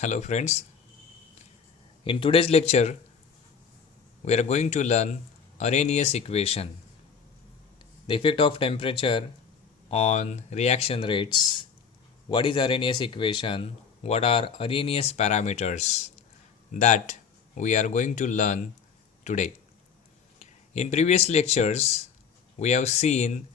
Hello friends, in today's lecture we are going to learn Arrhenius equation, the effect of temperature on reaction rates. What is Arrhenius equation? What are Arrhenius parameters? That we are going to learn today. In previous lectures we have seen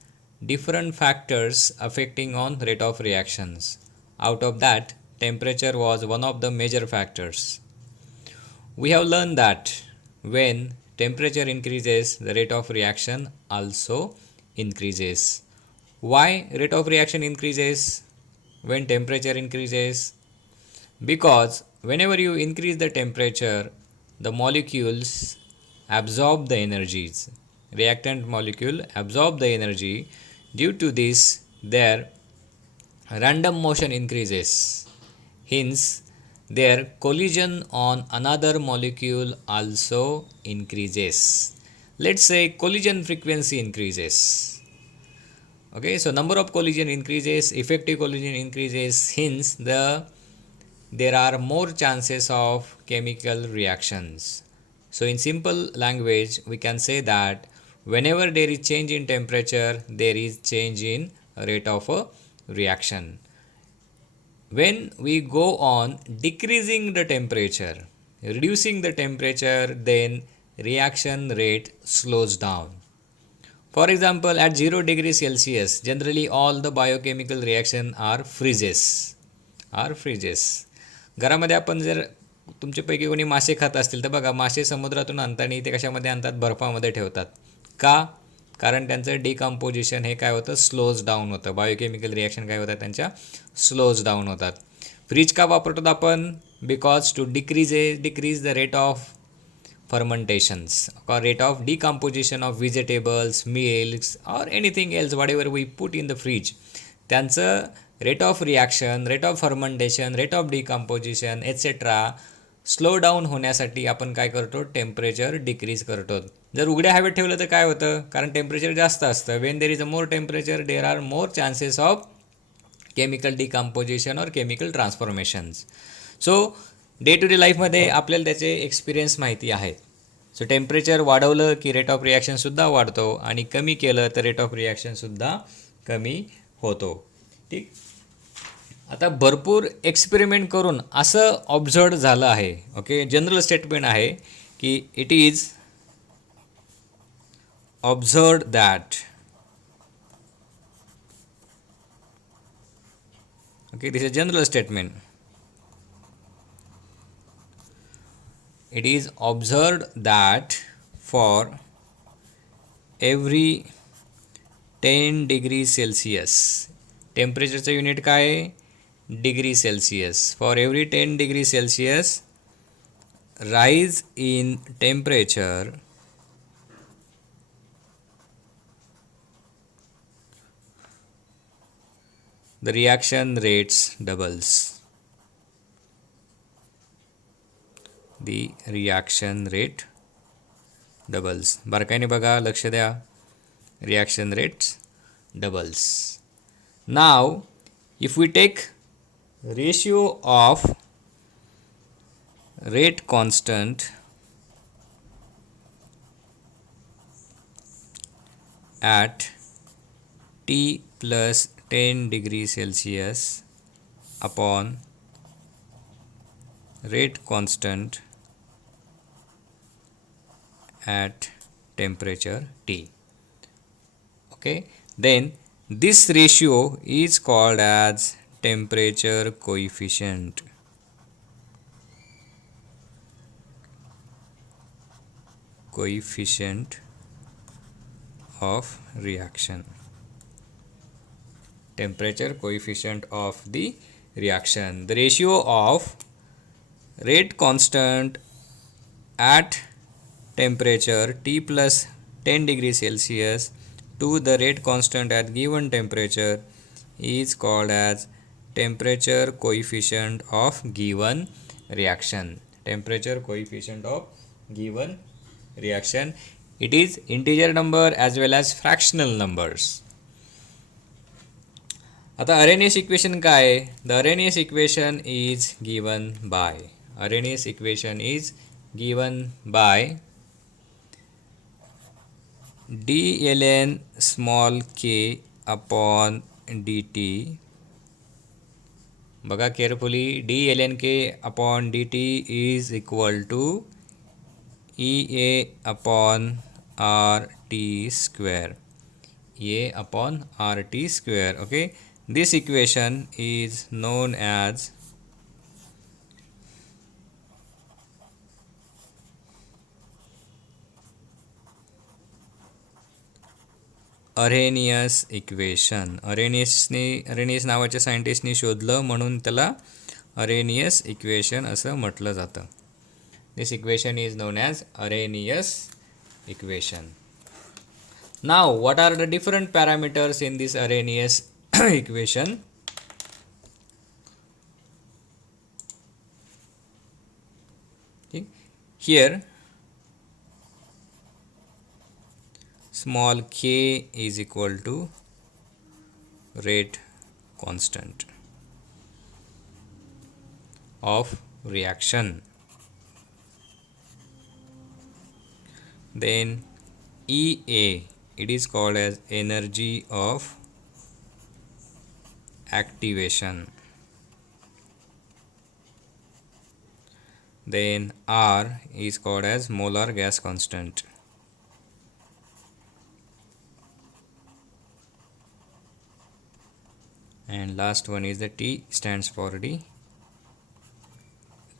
different factors affecting on rate of reactions. Out of that, temperature was one of the major factors. We have learned that when temperature increases, the rate of reaction also increases. Why rate of reaction increases when temperature increases? Because whenever you increase the temperature, the molecules absorb the energies. Reactant molecule absorb the energy. Due to this, their random motion increases. Hence, their collision on another molecule also increases. Let's say collision frequency increases. Okay, so number of collision increases, effective collision increases, hence there are more chances of chemical reactions. So in simple language, we can say that whenever there is change in temperature, there is change in rate of a reaction. When we go on decreasing the temperature, reducing the temperature, then reaction rate slows down. For example, at 0 degrees Celsius, generally all the biochemical reaction are freezes. घरामध्ये आपण जर तुमच्यापैकी कोणी मासे खात असतील तर बघा, मासे समुद्रातून आणताना ते कशामध्ये आणतात? बर्फामध्ये ठेवतात. का? कारण त्यांचं डिकम्पोजिशन हे काय होतं? स्लोज डाऊन होतं. बायोकेमिकल रिॲक्शन काय होतात? त्यांच्या स्लोज डाऊन होतात. फ्रीज का वापरतो आपण? Because to decrease the rate of fermentations or rate of decomposition of vegetables, meals or anything else whatever we put in the fridge, त्यांचं rate of reaction, rate of fermentation, rate of decomposition etcetera slow down होण्यासाठी आपण काय करतो? Temperature decrease करतो. जर उघड्या हवेत ठेवलं तर काय होतं? कारण टेम्परेचर जास्त असतं. When there is a more temperature there are more chances of chemical decomposition और chemical transformations. So day to day लाईफमध्ये आपल्याला त्याचे एक्सपिरियन्स माहिती आहे. सो टेम्परेचर वाढवलं की रेट ऑफ रिॲक्शनसुद्धा वाढतो आणि कमी केलं तर रेट ऑफ रिॲक्शनसुद्धा कमी होतो. ठीक. आता भरपूर एक्सपेरिमेंट करून असं ऑब्झर्व झालं आहे. ओके, जनरल स्टेटमेंट आहे की it is observe that, okay, this is a general statement. It is observed that for every 10 degrees Celsius, टेम्परेचरचं unit काय आहे? Degree Celsius. For every 10 degree Celsius rise in temperature, the reaction rates doubles. The reaction rate doubles. बारकाईने बघा, लक्ष द्या. Reaction rates doubles. Now, if we take ratio of rate constant at T plus 10 degrees Celsius upon rate constant at temperature T. Okay, then this ratio is called as temperature coefficient. Coefficient of reaction. Temperature coefficient of the reaction. The ratio of rate constant at temperature T plus 10 degrees Celsius to the rate constant at given temperature is called as temperature coefficient of given reaction. Temperature coefficient of given reaction. It is integer number as well as fractional numbers. आता Arrhenius equation काय आहे? The Arrhenius equation is given by Arrhenius equation is given by dln small k upon dt. बघा carefully, dln k upon dt is equal to EA upon RT square. EA upon RT square. Okay, this equation is known as Arrhenius equation. Arrhenius नावाच्या सायंटिस्टनी शोधलं म्हणून त्याला Arrhenius equation असं म्हटलं जातं. This equation is known as Arrhenius equation. Now, what are the different parameters in this Arrhenius equation? Here, small k is equal to rate constant of reaction. Then EA, it is called as energy of activation. Then R is called as molar gas constant. And last one is the T, stands for the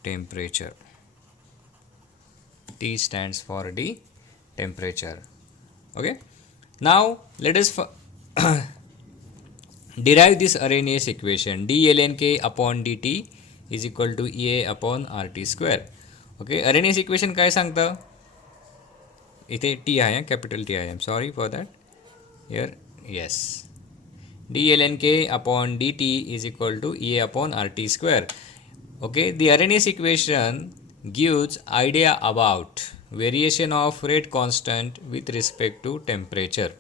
temperature. T stands for the temperature. Okay, now let us derive this Arrhenius equation. dln k upon dt is equal to EA upon RT square. Okay, Arrhenius equation काय सांगतं? इथे T आहे, capital T आहे. I'm sorry for that. Here, yes. dln k upon dt is equal to EA upon RT square. Okay, the Arrhenius equation gives idea about variation of rate constant with respect to temperature.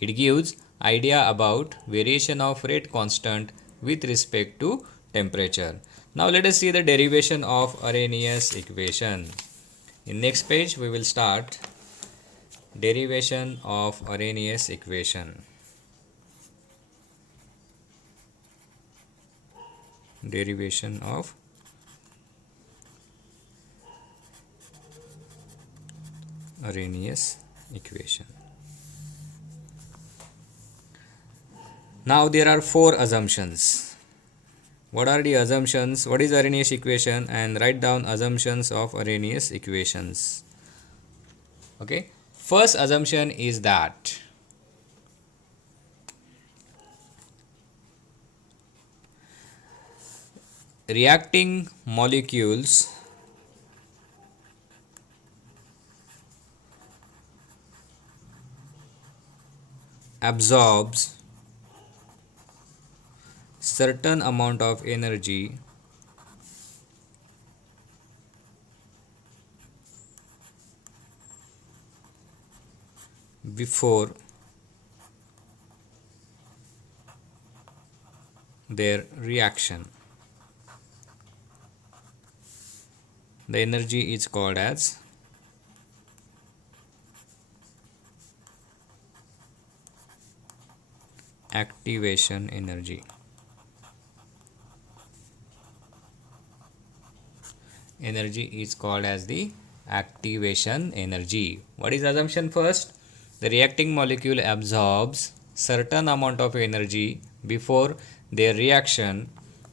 It gives idea about variation of rate constant with respect to temperature. Now let us see the derivation of Arrhenius equation. In next page we will start derivation of Arrhenius equation. Derivation of Arrhenius equation. Now there are four assumptions. What are the assumptions? What is Arrhenius equation? And write down assumptions of Arrhenius equations. Okay. First assumption is that reacting molecules absorbs certain amount of energy before their reaction. The energy is called as activation energy. Energy is called as the activation energy. What is assumption first? The reacting molecule absorbs certain amount of energy before their reaction.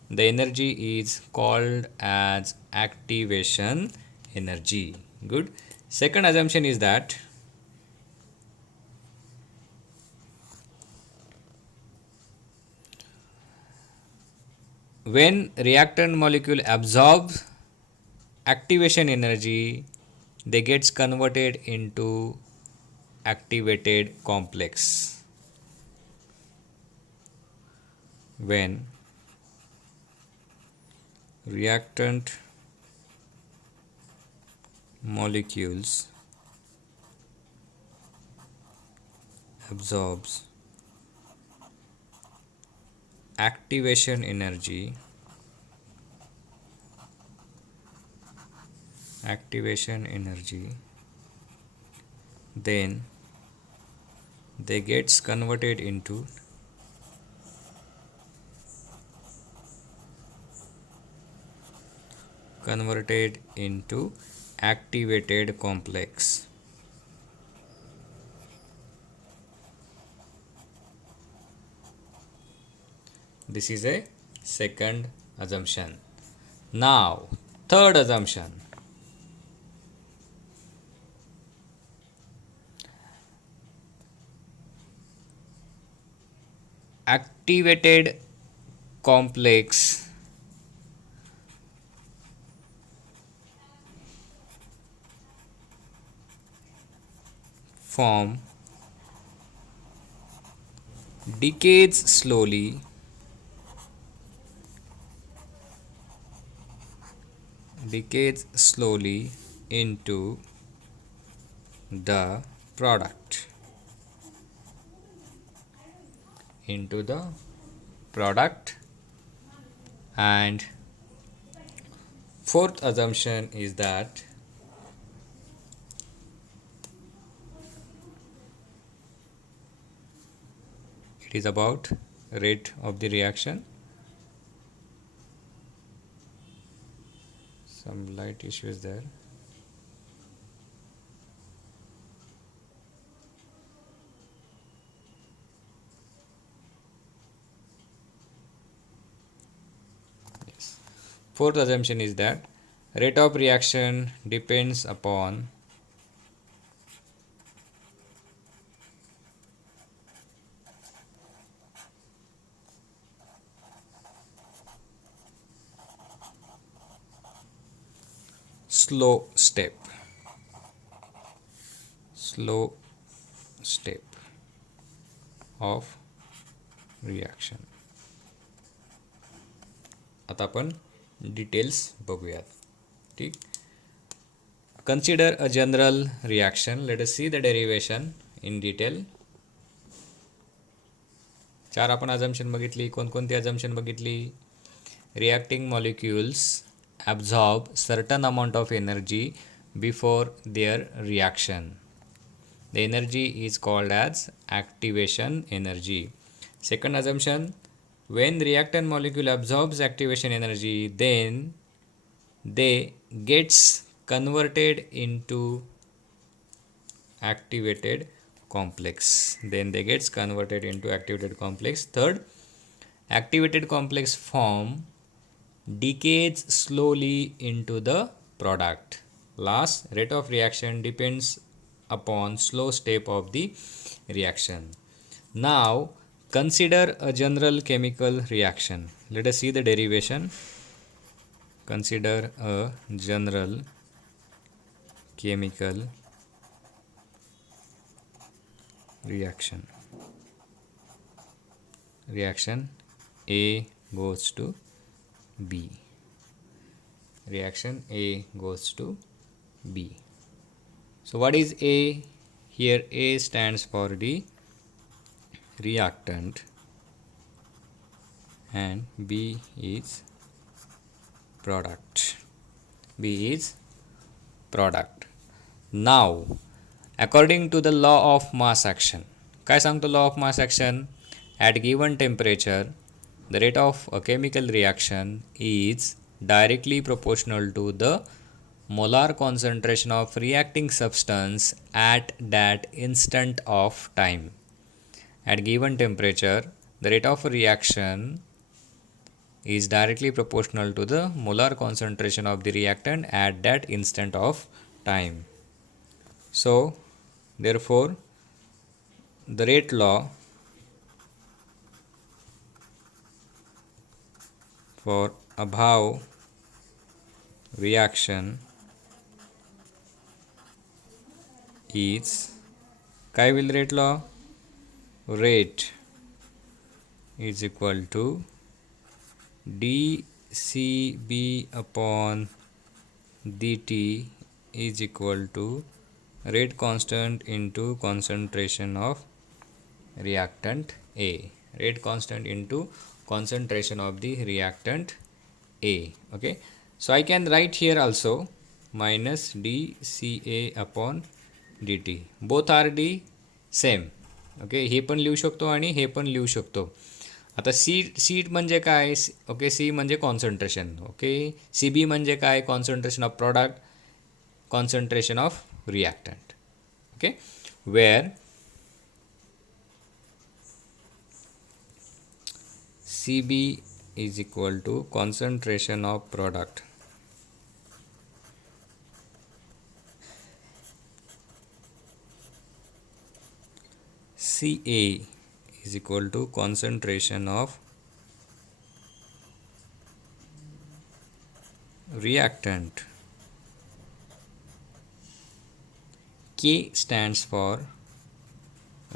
The energy is called as activation energy. Good. Second assumption is that when reactant molecule absorbs activation energy, they gets converted into activated complex. When reactant molecules absorbs activation energy, then they gets converted into activated complex. This is a second assumption. Now, third assumption. Activated complex form decays slowly into the product and fourth assumption is that it is about rate of the reaction. Some light issue is there. Yes. Fourth assumption is that rate of reaction depends upon slow step of reaction. आता आपण details बघूयात. ठीक. Consider a general reaction. Let us see the derivation in detail. चार आपण assumption बघितली. कोणकोणती assumption बघितली? Reacting molecules absorb certain amount of energy before their reaction. The energy is called as activation energy. Second assumption, when reactant molecule absorbs activation energy, then they gets converted into activated complex. Third, activated complex form decays slowly into the product. Last, rate of reaction depends upon slow step of the reaction. Now, consider a general chemical reaction. Let us see the derivation. Consider a general chemical reaction. Reaction A goes to B. Reaction A goes to B. So what is A? Here A stands for the reactant and B is product. Now, according to the law of mass action, काय सांगतो law of mass action? At given temperature, the rate of a chemical reaction is directly proportional to the molar concentration of reacting substance at that instant of time. At given temperature, the rate of reaction is directly proportional to the molar concentration of the reactant at that instant of time. So, therefore, the rate law for above reaction is काय will rate law? Rate is equal to dCB upon dt is equal to rate constant into concentration of reactant A. Rate constant into concentration of the reactant A. Okay, so I can write here also minus dCA upon dt. Both are the same. Okay, हे पण लिहू शकतो आणि हे पण लिहू शकतो. आता सी म्हणजे काय? ओके, सी म्हणजे कॉन्सन्ट्रेशन. ओके, सी बी म्हणजे काय? Concentration of product, concentration of reactant. Okay, where C B is equal to concentration of product CA is equal to concentration of reactant. K stands for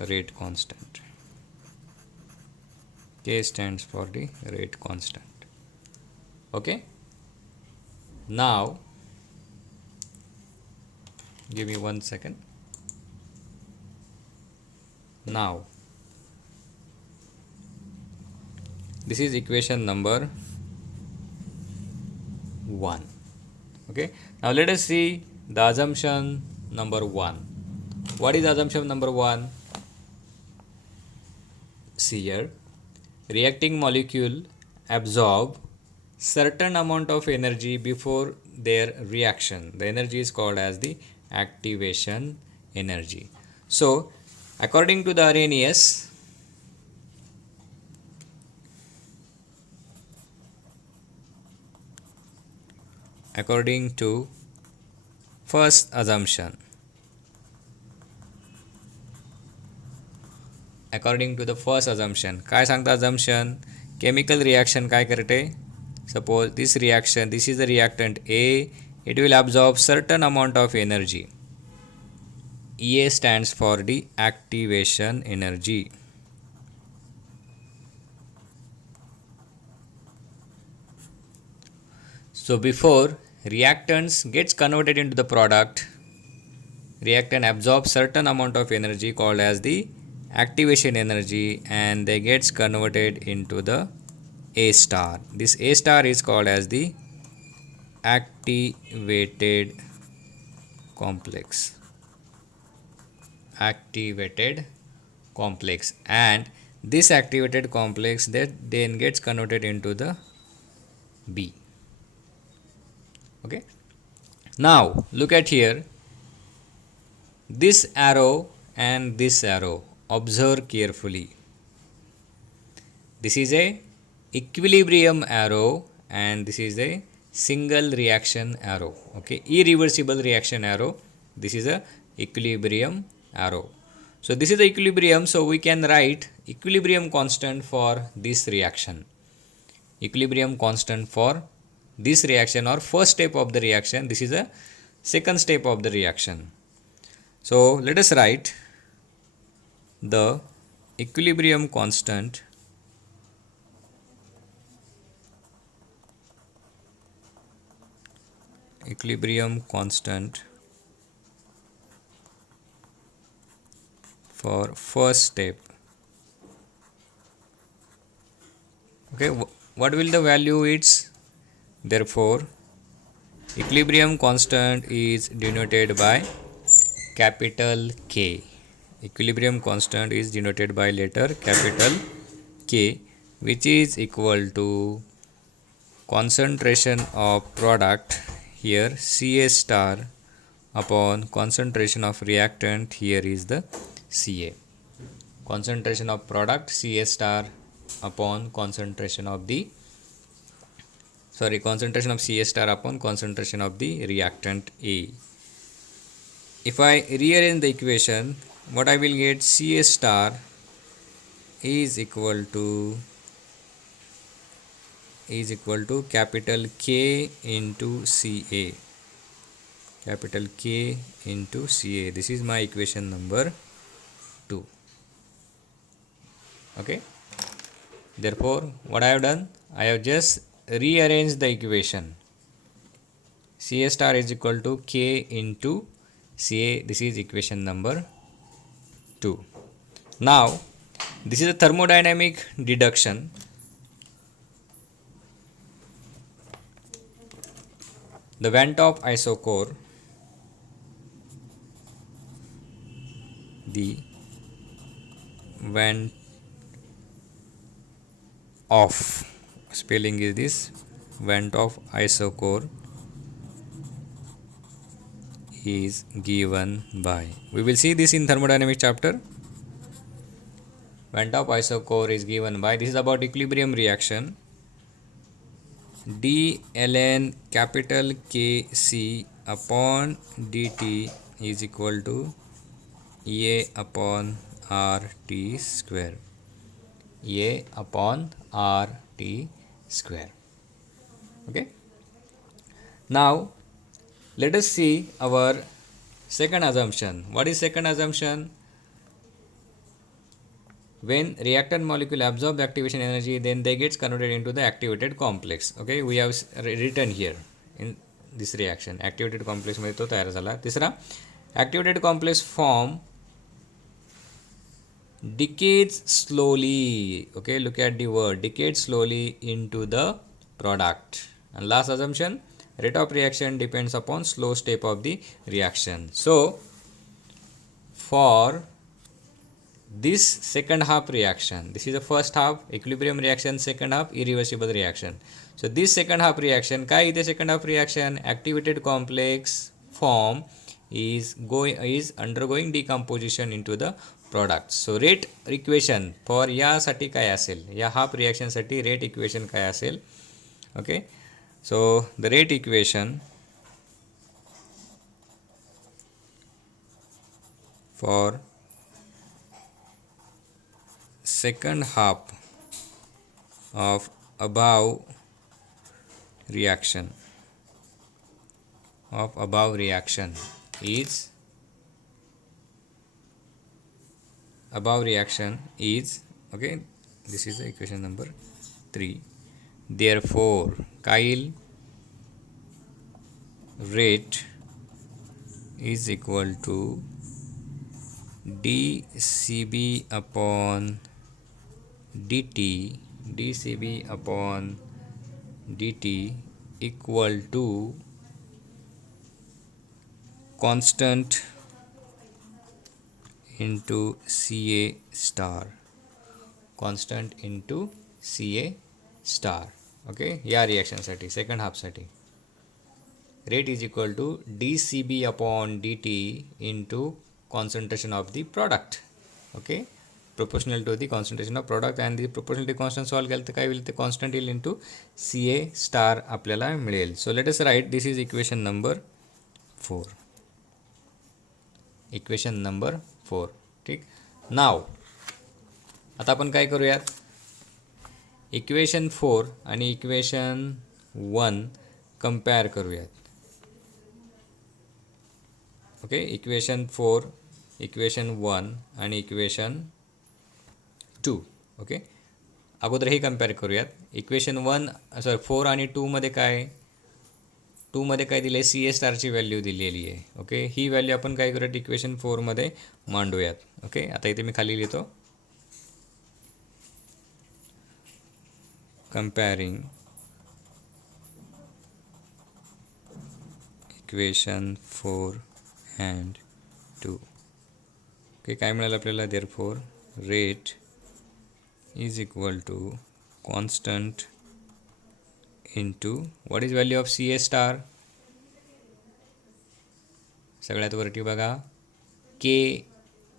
rate constant. K stands for the rate constant. Okay, now give me 1 second. Now this is equation number 1. Okay, now let us see the assumption number 1. What is assumption number 1? See here, reacting molecule absorb certain amount of energy before their reaction. The energy is called as the activation energy. So according to the Arrhenius, according to first assumption, according to the first assumption, काय सांगता assumption? Chemical reaction काय करते? Suppose this reaction, this is the reactant A, it will absorb certain amount of energy. EA stands for the activation energy. So before reactants gets converted into the product, reactant absorbs certain amount of energy called as the activation energy, and they gets converted into the A star. This A star is called as the activated complex. Activated complex, and this activated complex that then gets converted into the B. Okay, now look at here, this arrow and this arrow, observe carefully. This is a equilibrium arrow and this is a single reaction arrow. Okay, irreversible reaction arrow. This is a equilibrium arrow. So this is the equilibrium, so we can write equilibrium constant for this reaction. Equilibrium constant for this reaction or first step of the reaction. This is a second step of the reaction. So let us write the equilibrium constant for first step. Okay, what will the value is? Therefore equilibrium constant is denoted by capital K. Equilibrium constant is denoted by letter capital K, which is equal to concentration of product, here Ca star, upon concentration of reactant, here is the Ca. Concentration of product Ca star upon concentration of the concentration of Ca star upon concentration of the reactant A. If I rearrange the equation, what I will get, Ca star is equal to capital K into Ca. Capital K into Ca. This is my equation number 2. Okay. Therefore, what I have done, I have just rearranged the equation. Ca star is equal to K into Ca. This is equation number 2. Now, this is a thermodynamic deduction. The Van 't Hoff isochore, the Van 't Hoff, spelling is this, Van 't Hoff isochore is given by, we will see this in thermodynamics chapter. Van 't Hoff isochore is given by, this is about equilibrium reaction, d ln capital Kc upon dt is equal to A upon RT square. A upon RT square. Okay. Now let us see our second assumption. What is second assumption? When reactant molecule absorb the activation energy, then they gets converted into the activated complex. Okay, we have written here in this reaction activated complex मध्ये तो तयार झाला. तिसरा, activated complex form decays slowly. Okay, look at the word, decays slowly into the product. And last assumption, rate of reaction depends upon slow step of the reaction. So for this second half reaction, this is the first half equilibrium reaction, second half irreversible reaction. So this second half reaction, काय इथे second half reaction, activated complex form is undergoing decomposition into the product. So rate equation for यासाठी काय असेल, या half reaction साठी rate equation काय असेल. Okay, so the rate equation for second half of above reaction is okay, this is the equation number 3. Therefore Kyle rate is equal to dCb upon dt equal to constant into Ca star, constant into Ca star. Okay, या reaction साठी second half साठी rate is equal to dCb upon dt into concentration of the product. Okay, proportional to the concentration of product, and the proportionality constant solve केलं तर काय होईल, ते constant येईल into Ca star आपल्याला मिळेल. So let us write, this is equation number 4. Equation number 4. ठीक, नाव आता आपण काय करूयात, इक्वेशन 4 आणि इक्वेशन 1 कंपेअर करूयात. ओके, इक्वेशन 4, इक्वेशन 1 आणि इक्वेशन 2. ओके, अगोदर हे कंपेअर करूयात. इक्वेशन 4 आणि 2 मध्ये काय, 2 मध्ये काय दिले, Ca स्टारची व्हॅल्यू दिलेली आहे. ओके, ही व्हॅल्यू आपण काय करूयात इक्वेशन 4 मध्ये मांडूयात. ओके, आता इथे मी खाली लिहितो, कंपेअरिंग इक्वेशन 4 and 2. ओके, काय मिळालं आपल्याला, therefore rate is equal to constant into what is value of Ca star, सगळ्यात वरती बघा, K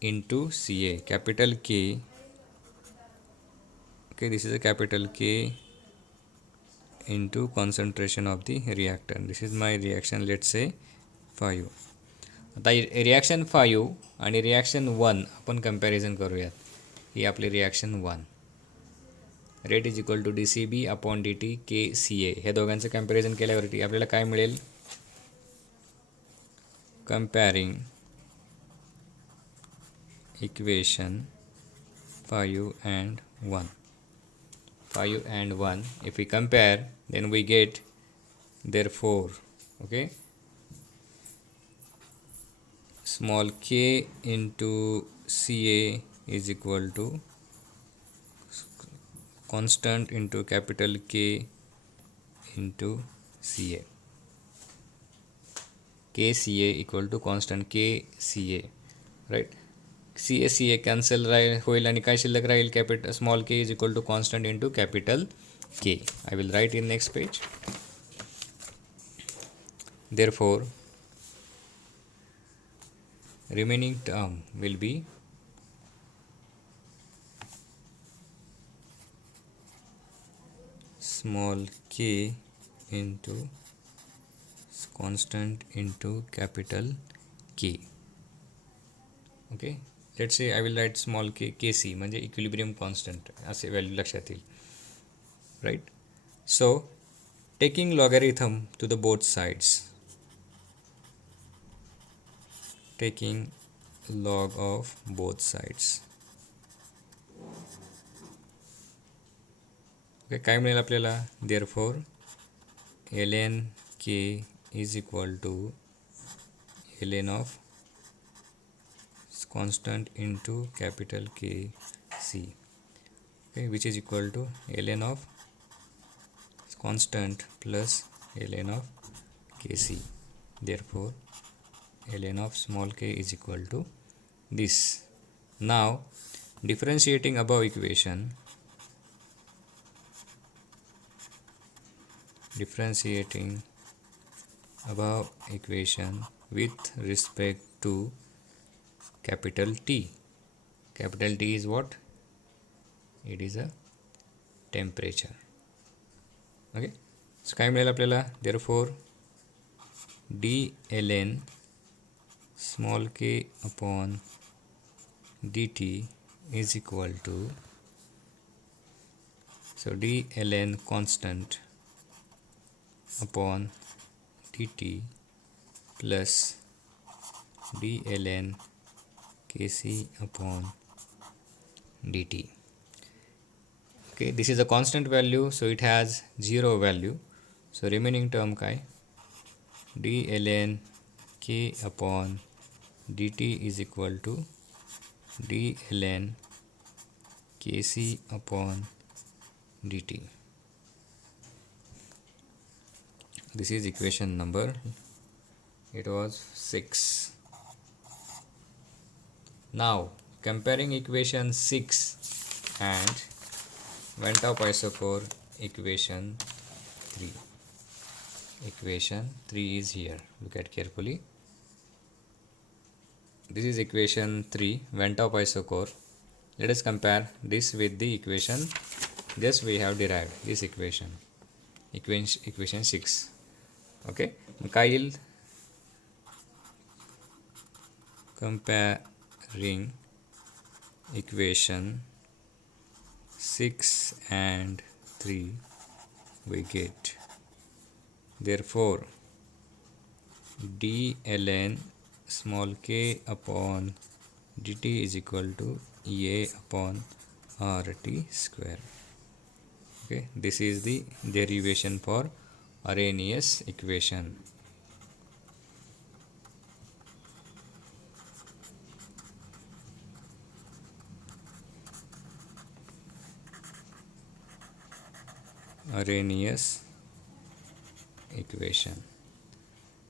into Ca, capital K. Okay, this is a capital K into concentration of the reactant. This is my reaction, let's say 5. आता reaction 5 आणि reaction 1 आपण comparison करूयात. ही आपली reaction 1, rate is equal to dCb upon dt Kca. ह्या दोघांचं comparison केल्यावरती आपल्याला काय मिळेल, comparing equation 5 and 1. If we compare, then we get, therefore, okay, small k into Ca is equal to constant into capital K into Ca. KCA equal to constant KCA, right? CA cancel होईल आणि काय शिल्लक राहील, capital small k is equal to constant into capital K. I will write in next page. Therefore remaining term will be small k into constant into capital K. Okay, let's say I will write small k kc म्हणजे equilibrium constant असे value लक्षात येईल, right. So taking logarithm to the both sides, taking log of both sides. Okay, काय मिळेल आपल्याला, therefore ln k is equal to ln of constant into capital K C, okay, which is equal to ln of constant plus ln of Kc. Therefore ln of small k is equal to this. Now differentiating above equation, with respect to capital T. Capital T is what? It is a temperature. Okay, so काय मिळेल आपल्याला, therefore d ln small k upon dt is equal to, so d ln constant upon dt plus d ln kc upon dt. Okay, this is a constant value, so it has 0 value. So remaining term kai, d ln k upon dt is equal to d ln kc upon dt. This is equation number, it was 6. Now comparing equation 6 and Van 't Hoff-Isochor equation 3. Equation 3 is here, look at carefully. This is equation 3, Van 't Hoff-Isochor. Let us compare this with the equation just we have derived, this equation 6. Okay, Kyle comparing equation 6 and 3 we get, therefore d ln small k upon dt is equal to a upon rt square. Okay, this is the derivation for Arrhenius equation. Arrhenius equation.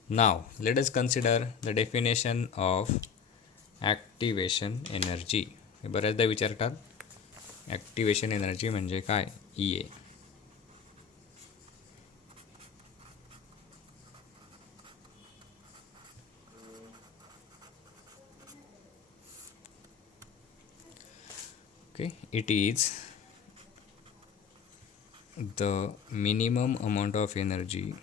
Now let us consider the definition of activation energy. बऱ्याचदा विचारतात activation energy म्हणजे काय, EA. Okay, it is the minimum amount of energy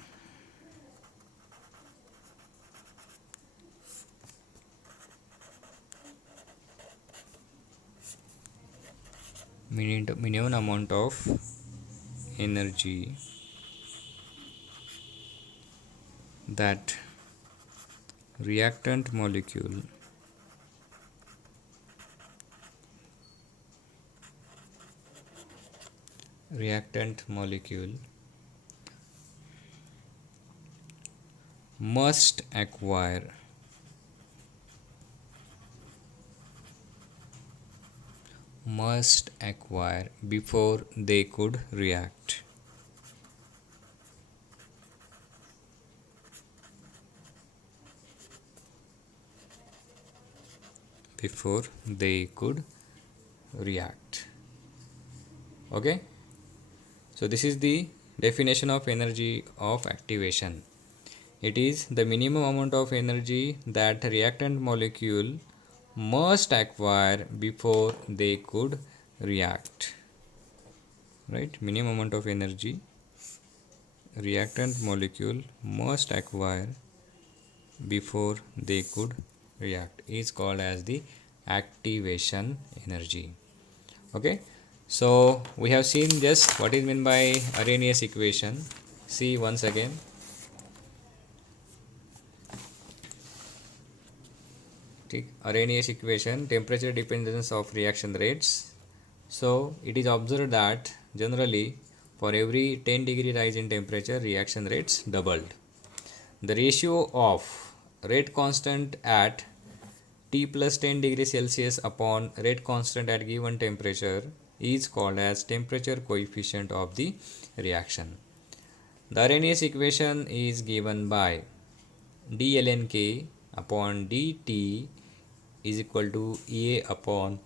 minimum amount of energy that reactant molecule must acquire before they could react. before they could react. Okay, so this is the definition of energy of activation. It is the minimum amount of energy that reactant molecule must acquire before they could react. Right, minimum amount of energy reactant molecule must acquire before they could react is called as the activation energy. Okay, so we have seen just what is meant by Arrhenius equation. See once again. Arrhenius equation, temperature dependence of reaction rates. So it is observed that generally for every 10-degree rise in temperature, reaction rates doubled. The ratio of rate constant at T plus 10 degrees Celsius upon rate constant at given temperature is called as temperature coefficient of the reaction. The Arrhenius equation is given by d ln K upon dt is equal to EA upon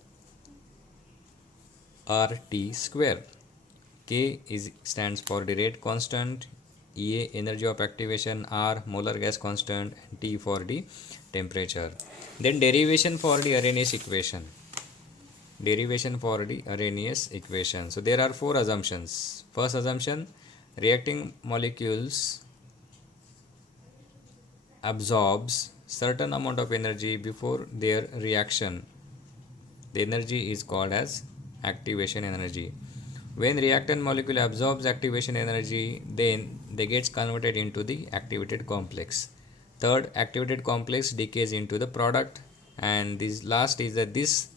RT square. K stands for the rate constant, EA energy of activation, R molar gas constant, and T for the temperature. Then derivation for the Arrhenius equation. So there are 4 assumptions. First assumption, reacting molecules absorbs certain amount of energy before their reaction. The energy is called as activation energy. When reactant molecule absorbs activation energy, then they gets converted into the activated complex. Third, activated complex decays into the product, and this last is that this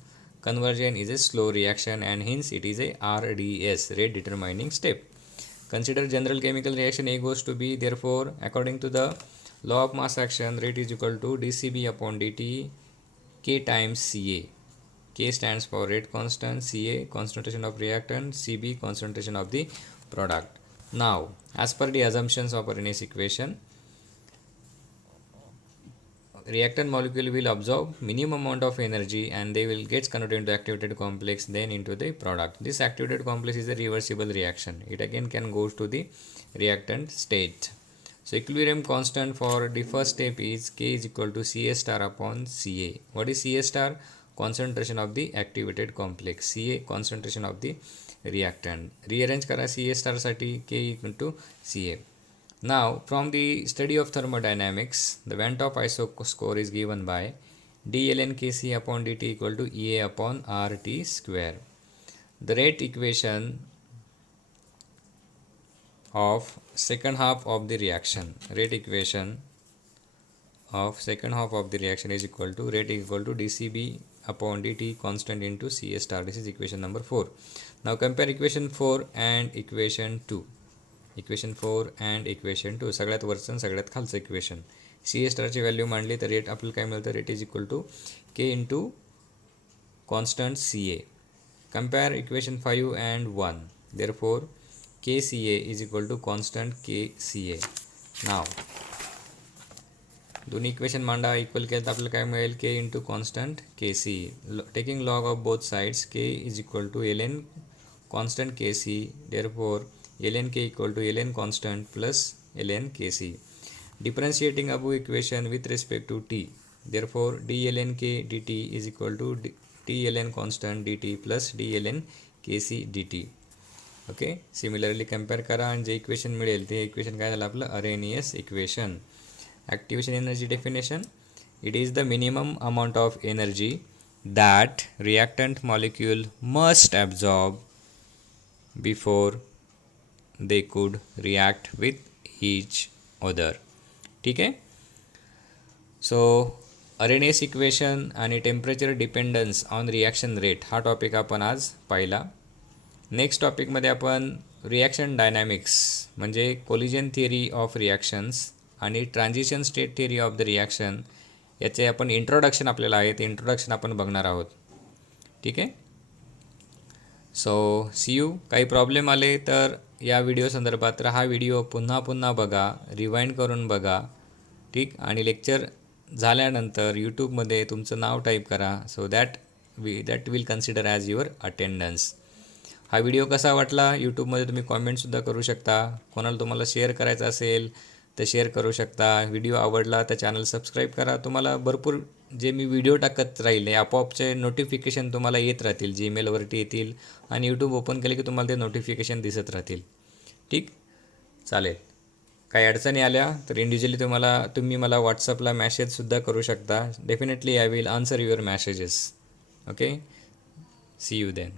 conversion is a slow reaction and hence it is a RDS, rate determining step. Consider general chemical reaction A goes to B. Therefore, according to the law of mass action, rate is equal to dCB upon dt K times Ca. K stands for rate constant, Ca concentration of reactant, Cb concentration of the product. Now, as per the assumptions of Arrhenius equation, reactant molecule will absorb minimum amount of energy and they will get converted into activated complex, then into the product. This activated complex is a reversible reaction. It again can go to the reactant state. So equilibrium constant for the first step is K is equal to Ca star upon Ca. What is Ca star? Concentration of the activated complex. Ca concentration of the reactant. Rearrange kara Ca star sati K equal to Ca. Now from the study of thermodynamics, the Van 't Hoff ISO score is given by d ln Kc upon dt equal to Ea upon RT square. The rate equation of second half of the reaction. Rate equation of second half of the reaction is equal to rate equal to dCB upon dt constant into Ca star. This is equation number 4. Now compare equation 4 and equation 2. Equation 4 and equation 2 सगळ्यात वरचं सगळ्यात खालचं equation. सी ए स्टारची value मांडली तर rate आपल्याला काय मिळतं? Rate is equal to K into constant C A. Compare equation 5 and 1. Therefore K C A is equal to constant K C ए. नाव दोन्ही इक्वेशन मांडा, इक्वल केलं तर आपल्याला काय मिळेल? के into constant K C. Taking log of both sides, K is equal to L N constant K C. Therefore ln k equal to ln constant plus ln kc. Differentiating above equation with respect to t. Therefore d ln k dt is equal to t ln constant dt plus d ln kc dt. Okay, similarly compare करा आणि जे equation मिळेल ते equation काय झालं आपलं? Arrhenius equation. Activation energy definition, it is the minimum amount of energy that reactant molecule must absorb before they could react with each other. ठीक आहे. सो Arrhenius equation आणि temperature dependence on reaction rate हा topic आपण आज पाहिला. Next टॉपिकमध्ये आपण reaction dynamics म्हणजे collision theory of reactions आणि transition state theory of the reaction याचे आपण इंट्रोडक्शन आपल्याला आहे ते इंट्रोडक्शन आपण बघणार आहोत. ठीक आहे. सो सी यू. काही प्रॉब्लेम आले तर या व्हिडिओ संदर्भात हा व्हिडिओ पुन्हा बघा, रिवाइंड करून बघा. ठीक. आणि लेक्चर झाल्यानंतर यूट्यूबमध्ये तुमचं नाव टाईप करा. So that will consider as your attendance. हा व्हिडिओ कसा वाटला यूट्यूबमध्ये तुम्ही कॉमेंटसुद्धा करू शकता. कोणाला तुम्हाला शेअर करायचा असेल तर शेअर करू शकता. व्हिडिओ आवडला तर चॅनल सबस्क्राईब करा. तुम्हाला भरपूर जे मी व्हिडिओ टाकत राहिले आपोआपचे नोटिफिकेशन तुम्हाला येत राहतील, जीमेलवरती येतील आणि यूट्यूब ओपन केले की तुम्हाला ते नोटिफिकेशन दिसत राहतील. ठीक, चालेल. काही अडचणी आल्या तर इंडिव्हिज्युअली तुम्ही मला व्हॉट्सअपला मॅसेजसुद्धा करू शकता. Definitely I will answer your messages. Okay, see you then.